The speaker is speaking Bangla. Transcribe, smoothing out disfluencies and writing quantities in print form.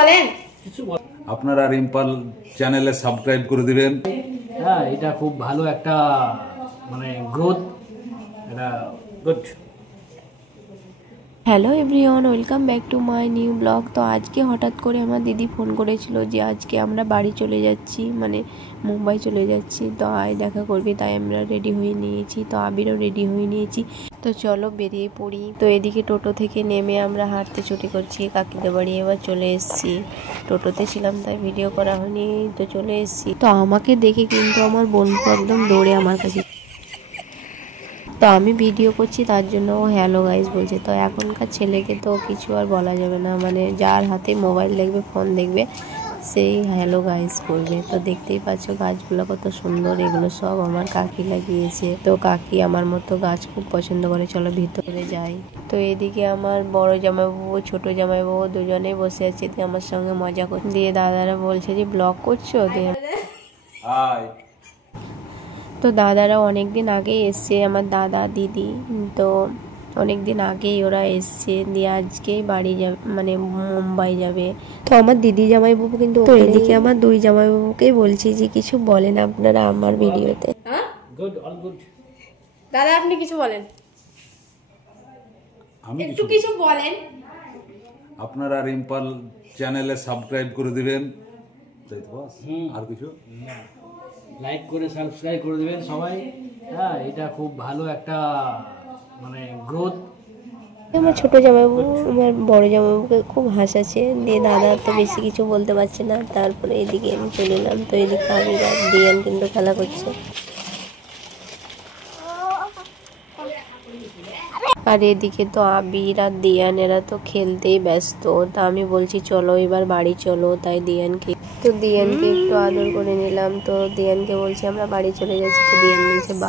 বলেন। আপনারা রিম্পল চ্যানেলে সাবস্ক্রাইব করে দিবেন। হ্যাঁ, এটা খুব ভালো একটা মানে গ্রোথ, এটা good. Hello everyone, welcome back to my new blog. তো আজকে হঠাৎ করে আমার দিদি ফোন করেছিল যে আজকে আমরা বাড়ি চলে যাচ্ছি, মানে মুম্বাই চলে যাচ্ছি, তো আয় দেখা করবি। তাই আমরা রেডি হয়ে নিয়েছি, তো আবিরও রেডি হয়ে নিয়েছি। তো চলো বেরিয়ে পড়ি। তো এদিকে টোটো থেকে নেমে আমরা হাঁটতে ছুটি করছি কাকিদের বাড়ি। এবার চলে এসেছি, টোটোতে ছিলাম তাই ভিডিও করা হয়নি, তো চলে এসেছি। তো আমাকে দেখে কিন্তু আমার বন্ধু একদম দৌড়ে আমার কাছে, তো আমি ভিডিও করছি তার জন্য ও হ্যালো গাইস বলছে। তো এখনকার ছেলেকে তো কিছু আর বলা যাবে না, মানে যার হাতে মোবাইল দেখবে, ফোন দেখবে, সেই হ্যালো গাইস বলবে। তো দেখতেই পাচ্ছ গাছগুলো কত সুন্দর, এগুলো সব আমার কাকি লাগিয়েছে। তো কাকি আমার মতো গাছ খুব পছন্দ করে। চলো ভিতরে যাই। তো এদিকে আমার বড় জামাইবাবু, ছোট জামাইবাবু দুজনেই বসে আছে, দিয়ে আমার সঙ্গে মজা করছে। দিয়ে দাদারা বলছে যে ব্লগ করছো, দিয়ে তো দাদারা অনেক দিন আগেই এসছে, আমার দাদা দিদি তো অনেক দিন আগেই ওরা এসছে, দিয়ে আজকেই বাড়ি যাবে, মানে মুম্বাই যাবে। তো আমার দিদি জামাইবাবু কিন্তু, তো এদিকে আমার দুই জামাইবাবুকেই বলছি যে কিছু বলেন আপনারা আমার ভিডিওতে। Good, all good. দাদা আপনি কিছু বলেন, একটু কিছু বলেন। আপনারা রিম্পল চ্যানেলে সাবস্ক্রাইব করে দিবেন। আর কিছু লাইক করে সাবস্ক্রাইব করে দেবেন সবাই। হ্যাঁ, এটা খুব ভালো একটা মানে গ্রোথ। আমার ছোট জামাইবাবু আমার বড় জামাইবাবুকে খুব হাসাচ্ছে, দিয়ে দাদা তো বেশি কিছু বলতে পারছে না। তারপরে এদিকে আমি চলে এলাম। তো এদিকে আবির আর দিয়ান কিন্তু খেলা করছে, আর এদিকে তো আবির আর দিয়ান এরা তো খেলতেই ব্যস্ত। তা আমি বলছি চলো এবার বাড়ি চলো, তাই দিয়ানকে একটু আদর করে নিলাম। তো দিয়ানকে বলছি আমরা বাড়ি চলে যাচ্ছি, তো দিয়ান বলছে বা